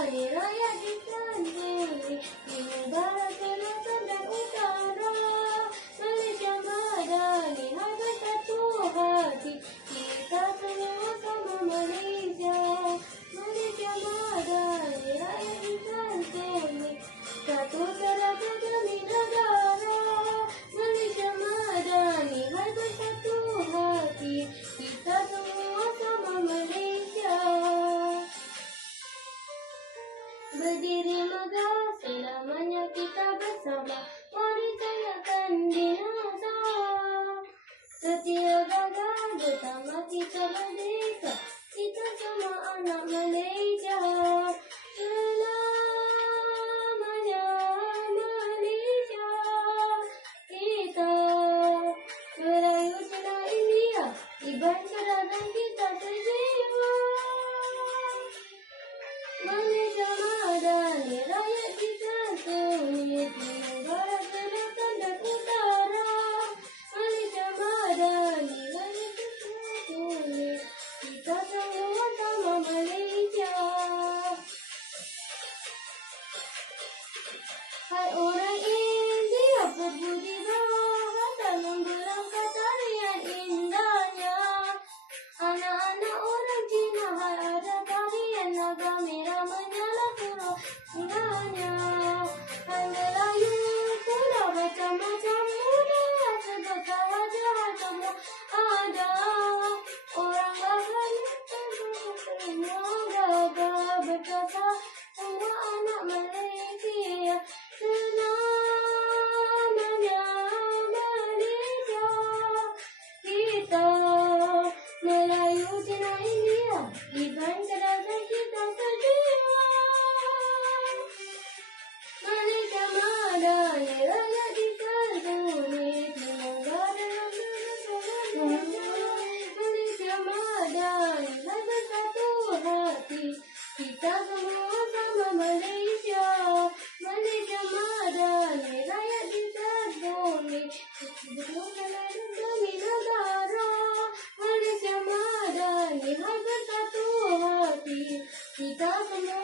madani, rakyat disantuni, timur barat selatan dan utara. Malaysia madani, hai bersatu hati, kita semua sama Malaysia. Malaysia madani, rakyat disantuni, satu serata demi negara. Malaysia madani, hai bersatu hati, kita semua sama Malaysia. Berdiri megah, selamanya kita bersama, mari sayangkan dinasa. Setia gagah, bersama kita merdeka, kita semua anak Malaysia. Selamanya Malaysia, kita merayu cina India, iban kerana kita sejiwa. Malaysia madani, rakyat disantuni, timur barat selatan dan utara. Malaysia madani, rakyat disantuni, kita semua sama Malaysia. Hai orang India, berbudi bahasa, memberangkat tarian indahnya. Anak-anak orang Cina, hai ada tarian naga merah menyala pura indahnya. Hai Melayu pula macam-macam budaya, segala wajah semua ada. Orang Bahan semua gagah berkata, semua anak Malaysia. Selamanya Malaysia, kita Melayu Cina India, iban kerana kita sejiwa. Malaysia madani, rakyat disantuni, timur barat selatan. Malaysia madani, hai bersatu hati, kita semua sama Malaysia. Malaysia madani, rakyat disantuni, demi negara. Malaysia madani, hai bersatu hati, kita semua